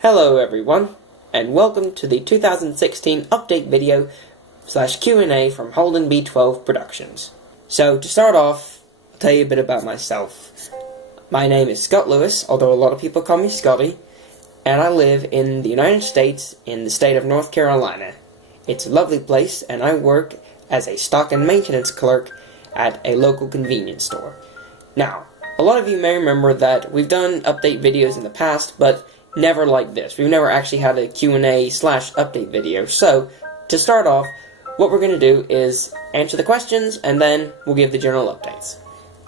Hello everyone, and welcome to the 2016 update video / Q&A from Holden B12 Productions. So, to start off, I'll tell you a bit about myself. My name is Scott Lewis, although a lot of people call me Scotty, and I live in the United States, in the state of North Carolina. It's a lovely place, and I work as a stock and maintenance clerk at a local convenience store. Now, a lot of you may remember that we've done update videos in the past, but never like this. We've never actually had a Q&A / update video. So, to start off, what we're going to do is answer the questions, and then we'll give the general updates.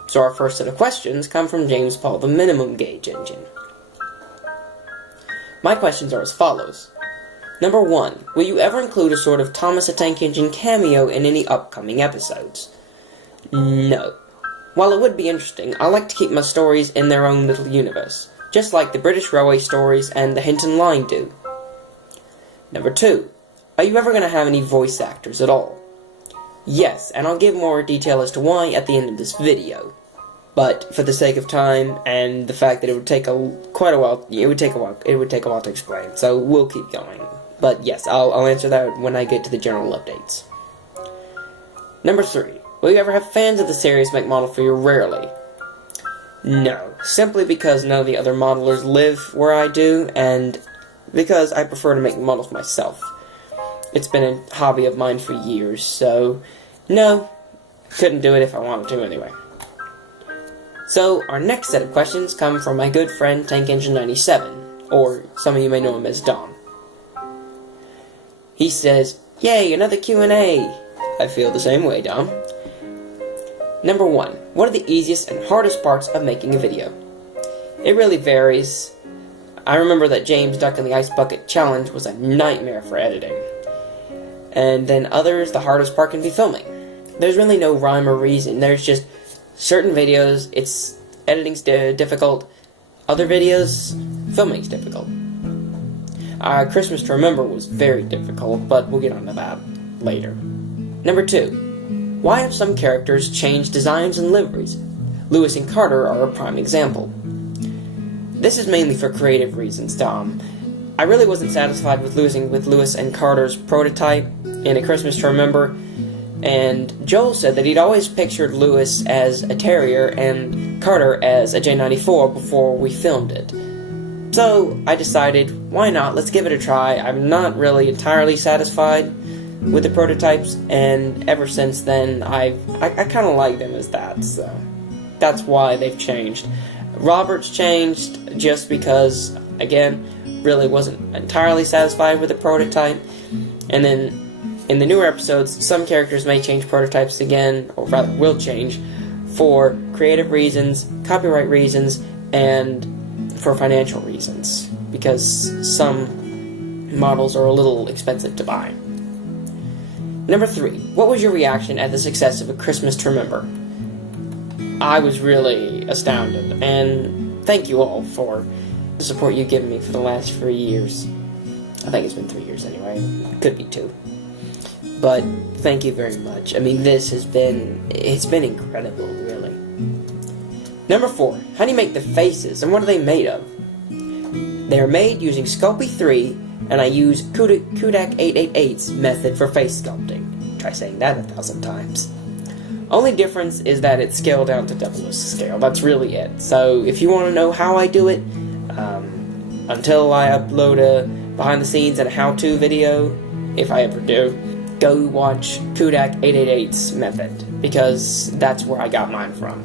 So our first set of questions come from James Paul, the Minimum Gauge Engine. My questions are as follows. Number 1. Will you ever include a sort of Thomas the Tank Engine cameo in any upcoming episodes? No. While it would be interesting, I like to keep my stories in their own little universe, just like the British Railway stories and the Hinton Line do. Number 2. Are you ever going to have any voice actors at all? Yes, and I'll give more detail as to why at the end of this video. But for the sake of time and the fact that it would take quite a while, it would take a while to explain. So we'll keep going. But yes, I'll answer that when I get to the general updates. Number 3. Will you ever have fans of the series make model for you? Rarely. No, simply because none of the other modelers live where I do, and because I prefer to make models myself. It's been a hobby of mine for years, so no, couldn't do it if I wanted to anyway. So, our next set of questions come from my good friend Tank Engine 97, or some of you may know him as Don. He says, "Yay, another Q&A!" I feel the same way, Don. Number 1. What are the easiest and hardest parts of making a video? It really varies. I remember that James Duck in the Ice Bucket Challenge was a nightmare for editing. And then others, the hardest part can be filming. There's really no rhyme or reason. There's just certain videos, editing's difficult. Other videos, filming's difficult. Christmas to Remember was very difficult, but we'll get on to that later. Number 2. Why have some characters changed designs and liveries? Lewis and Carter are a prime example. This is mainly for creative reasons, Tom. I really wasn't satisfied with Lewis and Carter's prototype in A Christmas to Remember, and Joel said that he'd always pictured Lewis as a Terrier and Carter as a J94 before we filmed it. So I decided, why not? Let's give it a try. I'm not really entirely satisfied with the prototypes, and ever since then, I kind of like them as that, so that's why they've changed. Robert's changed just because, again, really wasn't entirely satisfied with the prototype, and then in the newer episodes, some characters may change prototypes again, or rather will change, for creative reasons, copyright reasons, and for financial reasons, because some models are a little expensive to buy. Number 3. What was your reaction at the success of A Christmas to Remember? I was really astounded, and thank you all for the support you've given me for the last 3 years. I think it's been 3 years anyway. It could be 2. But thank you very much. I mean, it's been incredible, really. Number 4. How do you make the faces, and what are they made of? They are made using Sculpey 3, and I use Kodak 888's method for face sculpting. Try saying that 1,000 times. Only difference is that it's scaled down to double scale. That's really it. So if you want to know how I do it, until I upload a behind the scenes and a how-to video, if I ever do, go watch Kodak 888's method, because that's where I got mine from.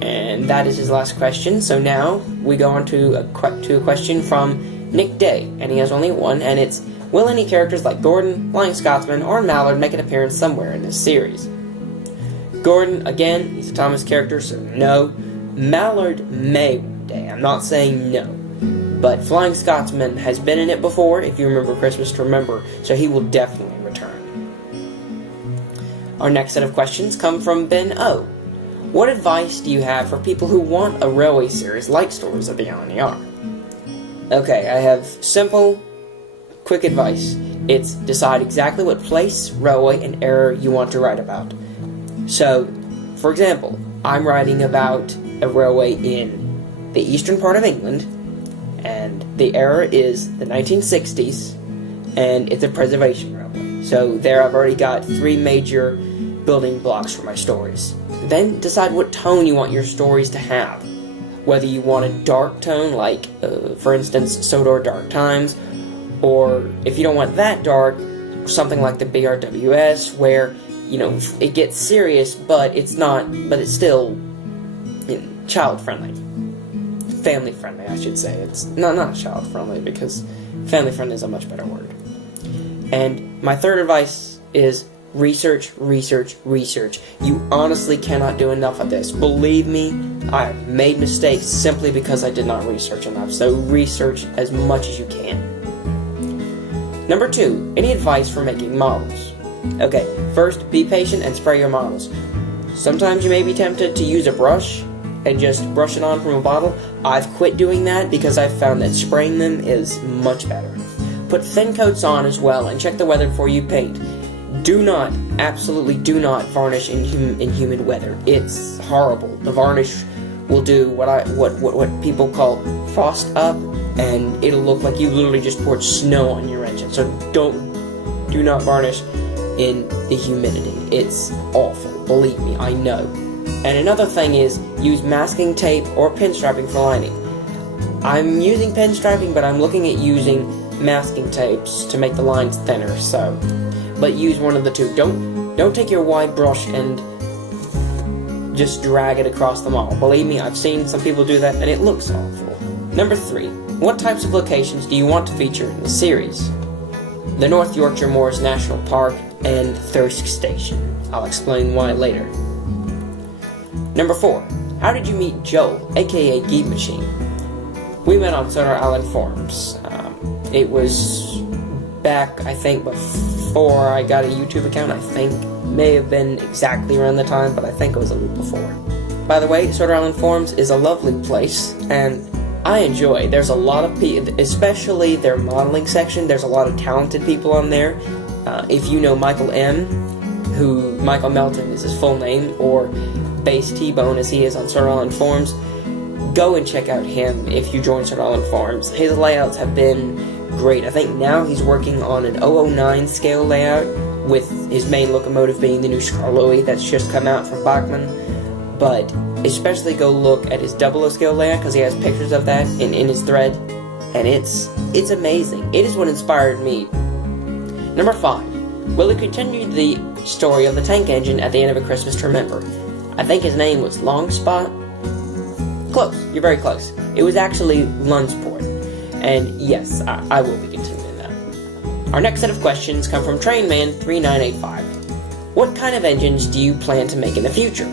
And that is his last question. So now we go on to a question from Nick Day, and he has only one, and it's, will any characters like Gordon, Flying Scotsman, or Mallard make an appearance somewhere in this series? Gordon, again, he's a Thomas character, so no. Mallard may one day, I'm not saying no. But Flying Scotsman has been in it before, if you remember Christmas to Remember, so he will definitely return. Our next set of questions come from Ben O. What advice do you have for people who want a railway series like Stories of the LNER? Okay, I have simple, quick advice. It's decide exactly what place, railway, and era you want to write about. So, for example, I'm writing about a railway in the eastern part of England, and and the era is the 1960s, and it's a preservation railway. So there I've already got 3 major building blocks for my stories. Then decide what tone you want your stories to have. Whether you want a dark tone, like, for instance, Sodor Dark Times, or if you don't want that dark, something like the BRWS, where, you know, it gets serious, but it's still child-friendly. Family-friendly, I should say. It's not child-friendly, because family-friendly is a much better word. And my third advice is research, research, research. You honestly cannot do enough of this. Believe me, I have made mistakes simply because I did not research enough. So research as much as you can. Number 2, any advice for making models? Okay, first, be patient and spray your models. Sometimes you may be tempted to use a brush and just brush it on from a bottle. I've quit doing that because I've found that spraying them is much better. Put thin coats on as well and check the weather before you paint. Do not, absolutely do not varnish in humid weather. It's horrible. The varnish will do what people call frost up, and it'll look like you literally just poured snow on your engine. So do not varnish in the humidity. It's awful. Believe me, I know. And another thing is, use masking tape or pinstriping for lining. I'm using pinstriping, but I'm looking at using masking tapes to make the lines thinner, so. But use one of the two. Don't take your wide brush and just drag it across the model. Believe me, I've seen some people do that, and it looks awful. Number 3, what types of locations do you want to feature in the series? The North Yorkshire Moors National Park and Thirsk Station. I'll explain why later. Number 4, how did you meet Joel, aka Geek Machine? We met on Sonar Island forums. It was back, I think, before I got a YouTube account. I think may have been exactly around the time, but I think it was a little before. By the way, Sonar Island forums is a lovely place, and I enjoy. There's a lot of people, especially their modeling section. There's a lot of talented people on there. If you know Michael M., who Michael Melton is his full name, or Base T-Bone as he is on Sonar Island forums, go and check out him if you join Sonar Island forums. His layouts have been great. I think now he's working on an 009 scale layout, with his main locomotive being the new Skarloey that's just come out from Bachmann. But especially go look at his 00 scale layout, because he has pictures of that in his thread, and it's amazing. It is what inspired me. Number 5, will it continue the story of the tank engine at the end of A Christmas to Remember? I think his name was Longspot. Close, you're very close. It was actually Lunsport. And yes, I will be continuing that. Our next set of questions come from Trainman3985. What kind of engines do you plan to make in the future?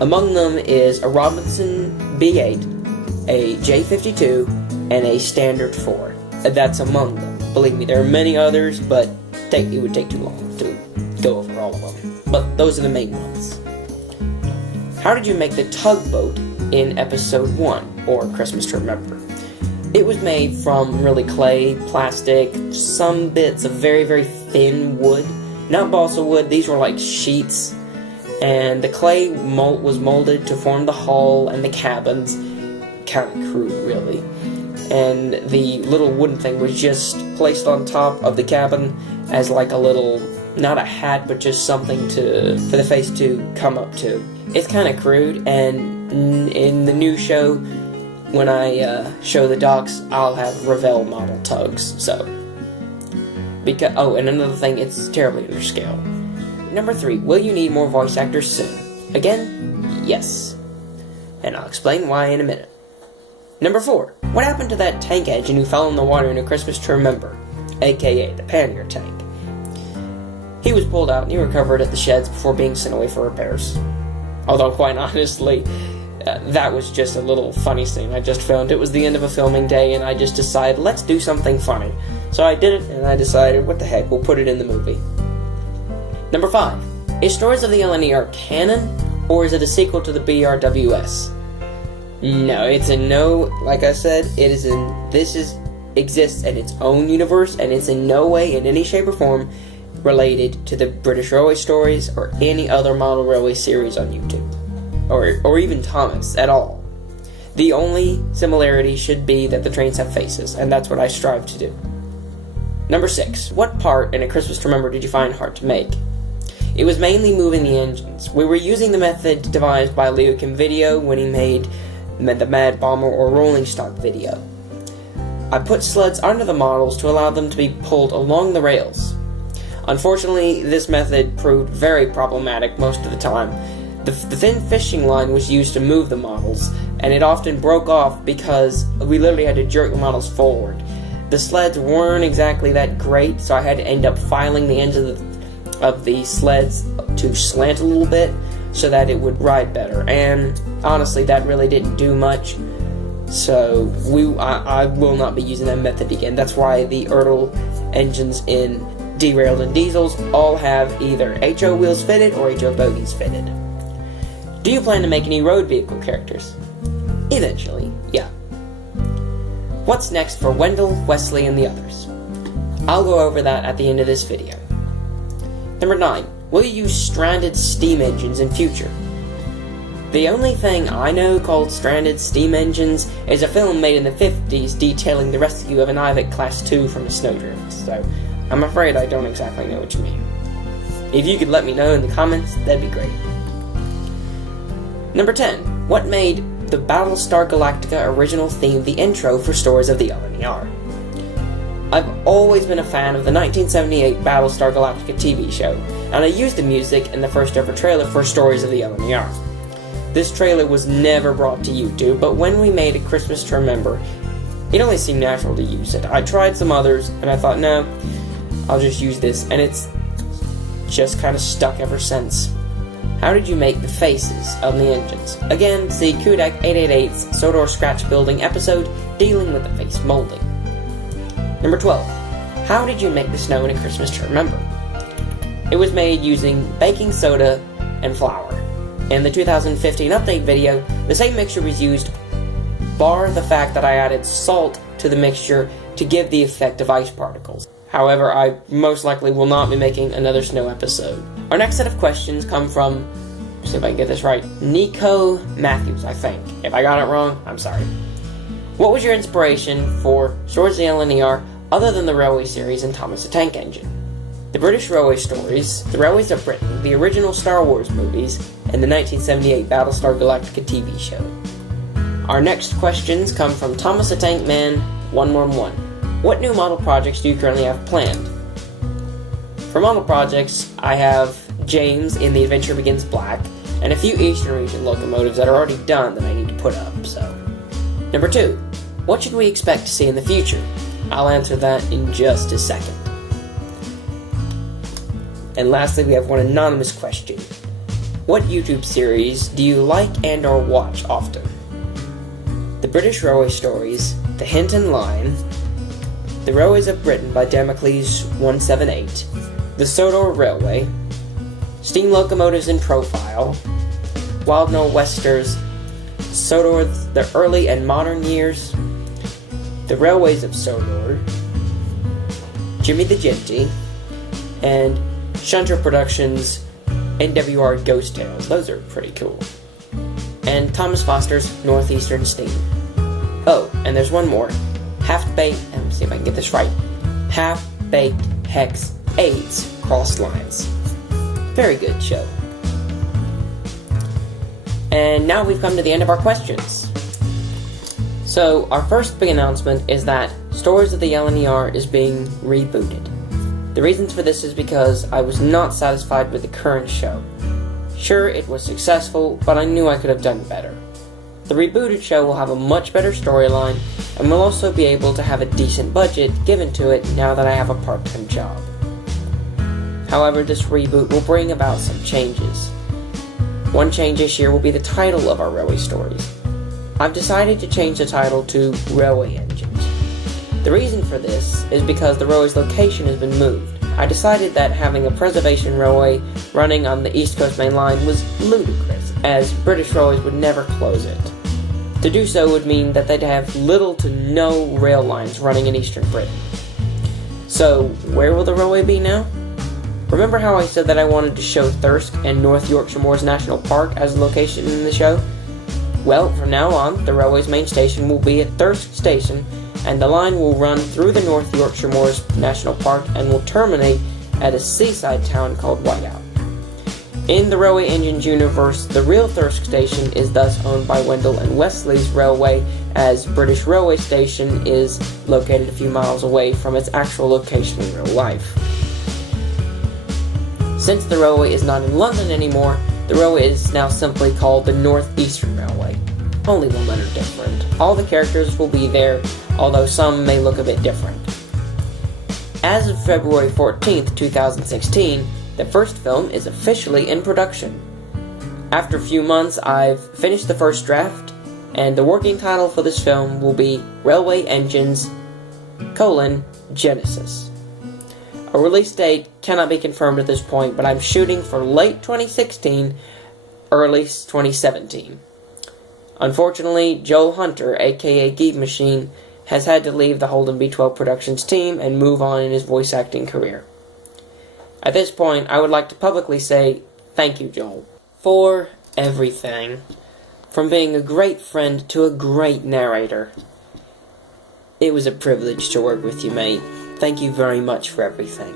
Among them is a Robinson B8, a J52, and a Standard 4. That's among them. Believe me, there are many others, but it would take too long to go over all of them. But those are the main ones. How did you make the tugboat in episode 1, or Christmas to Remember? It was made from really clay, plastic, some bits of very, very thin wood. Not balsa wood, these were like sheets. And the clay was molded to form the hull and the cabins. Kind of crude, really. And the little wooden thing was just placed on top of the cabin as like a little, not a hat, but just something for the face to come up to. It's kind of crude, and in the new show, when I show the docs, I'll have Revell model tugs, so. And another thing, it's terribly under scale. Number 3, will you need more voice actors soon? Again, yes. And I'll explain why in a minute. Number 4, what happened to that tank engine who fell in the water in A Christmas to Remember, aka the Pannier tank? He was pulled out and he recovered at the sheds before being sent away for repairs. Although, quite honestly, that was just a little funny scene I just filmed. It was the end of a filming day, and I just decided, let's do something funny. So I did it, and I decided, what the heck, we'll put it in the movie. Number 5, is Stories of the LNER canon, or is it a sequel to the BRWS? No, it's in no, like I said, exists in its own universe, and it's in no way, in any shape or form, related to the British Railway Stories or any other model railway series on YouTube, or even Thomas at all. The only similarity should be that the trains have faces, and that's what I strive to do. Number 6. What part in A Christmas to Remember did you find hard to make? It was mainly moving the engines. We were using the method devised by Leo Kim Video when he made the Mad Bomber or Rolling Stock video. I put sleds under the models to allow them to be pulled along the rails. Unfortunately, this method proved very problematic most of the time. The thin fishing line was used to move the models, and it often broke off because we literally had to jerk the models forward. The sleds weren't exactly that great, so I had to end up filing the ends of the sleds to slant a little bit so that it would ride better. And honestly, that really didn't do much. So I will not be using that method again. That's why the Ertl engines in Derailed and Diesels all have either HO wheels fitted or HO bogies fitted. Do you plan to make any road vehicle characters? Eventually, yeah. What's next for Wendell, Wesley, and the others? I'll go over that at the end of this video. Number 9. Will you use stranded steam engines in future? The only thing I know called Stranded Steam Engines is a film made in the 50s detailing the rescue of an Ivic Class 2 from a snowdrift, so I'm afraid I don't exactly know what you mean. If you could let me know in the comments, that'd be great. Number 10. What made the Battlestar Galactica original theme the intro for Stories of the LNER? I've always been a fan of the 1978 Battlestar Galactica TV show, and I used the music in the first ever trailer for Stories of the LNER. This trailer was never brought to YouTube, but when we made A Christmas to Remember, it only seemed natural to use it. I tried some others, and I thought, no, I'll just use this, and it's just kind of stuck ever since. How did you make the faces of the engines? Again, see Kudak 888's Sodor Scratch Building episode dealing with the face molding. Number 12. How did you make the snow in A Christmas to Remember? It was made using baking soda and flour. In the 2015 update video, the same mixture was used, bar the fact that I added salt to the mixture to give the effect of ice particles. However, I most likely will not be making another snow episode. Our next set of questions come from, see if I can get this right, Nico Matthews, I think. If I got it wrong, I'm sorry. What was your inspiration for Stories of the LNER other than the Railway series and Thomas the Tank Engine? The British Railway Stories, The Railways of Britain, the original Star Wars movies, and the 1978 Battlestar Galactica TV show. Our next questions come from Thomas the Tank Man 111. What new model projects do you currently have planned? For model projects, I have James in The Adventure Begins Black, and a few Eastern Region locomotives that are already done that I need to put up, so. Number 2. What should we expect to see in the future? I'll answer that in just a second. And lastly, we have one anonymous question. What YouTube series do you like and or watch often? The British Railway Stories, The Hinton Line, The Railways of Britain by Damocles 178, The Sodor Railway, Steam Locomotives in Profile, Wild Nor'Westers, Sodor, The Early and Modern Years, The Railways of Sodor, Jimmy the Genty, and Shunter Productions' NWR Ghost Tales. Those are pretty cool. And Thomas Foster's Northeastern Steam. Oh, and there's one more. Half-Baked, let me see if I can get this right. Half-Baked Hex 8's Crossed Lines. Very good show. And now we've come to the end of our questions. So, our first big announcement is that Stories of the LNER is being rebooted. The reasons for this is because I was not satisfied with the current show. Sure, it was successful, but I knew I could have done better. The rebooted show will have a much better storyline, and will also be able to have a decent budget given to it now that I have a part-time job. However, this reboot will bring about some changes. One change this year will be the title of our Railway Stories. I've decided to change the title to Railway Engines. The reason for this is because the railway's location has been moved. I decided that having a preservation railway running on the East Coast Main Line was ludicrous, as British Railways would never close it. To do so would mean that they'd have little to no rail lines running in Eastern Britain. So, where will the railway be now? Remember how I said that I wanted to show Thirsk and North Yorkshire Moors National Park as a location in the show? Well, from now on, the railway's main station will be at Thirsk Station, and the line will run through the North Yorkshire Moors National Park and will terminate at a seaside town called Whiteout. In the Railway Engines universe, the real Thirsk Station is thus owned by Wendell and Wesley's Railway, as British Railway Station is located a few miles away from its actual location in real life. Since the railway is not in London anymore, the railway is now simply called the North Eastern Railway. Only one letter different. All the characters will be there, although some may look a bit different. As of February 14th, 2016, the first film is officially in production. After a few months, I've finished the first draft, and the working title for this film will be Railway Engines, Genesis. A release date cannot be confirmed at this point, but I'm shooting for late 2016, early 2017. Unfortunately, Joel Hunter, aka Geek Machine, has had to leave the Holden B12 Productions team and move on in his voice acting career. At this point, I would like to publicly say thank you, Joel, for everything. From being a great friend to a great narrator. It was a privilege to work with you, mate. Thank you very much for everything.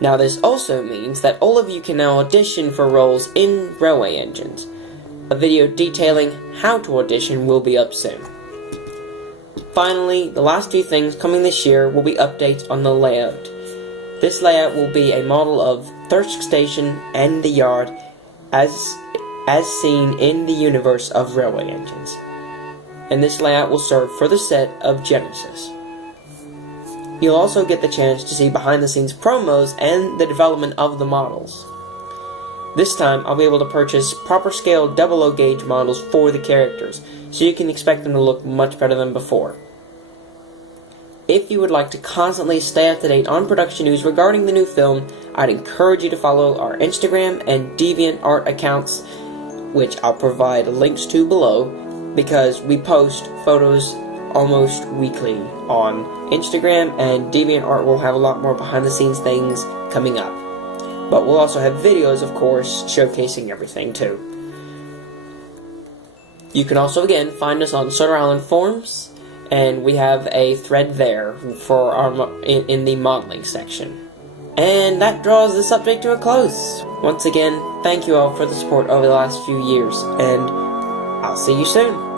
Now, this also means that all of you can now audition for roles in Railway Engines. A video detailing how to audition will be up soon. Finally, the last few things coming this year will be updates on the layout. This layout will be a model of Thirsk Station and the yard as seen in the universe of Railway Engines. And this layout will serve for the set of Genesis. You'll also get the chance to see behind the scenes promos and the development of the models. This time, I'll be able to purchase proper scale 00 gauge models for the characters, so you can expect them to look much better than before. If you would like to constantly stay up to date on production news regarding the new film, I'd encourage you to follow our Instagram and DeviantArt accounts, which I'll provide links to below, because we post photos almost weekly on Instagram, and DeviantArt will have a lot more behind the scenes things coming up. But we'll also have videos, of course, showcasing everything too. You can also, again, find us on Sutter Island Forums, and we have a thread there for our in the modeling section. And that draws the subject to a close. Once again, thank you all for the support over the last few years, and I'll see you soon.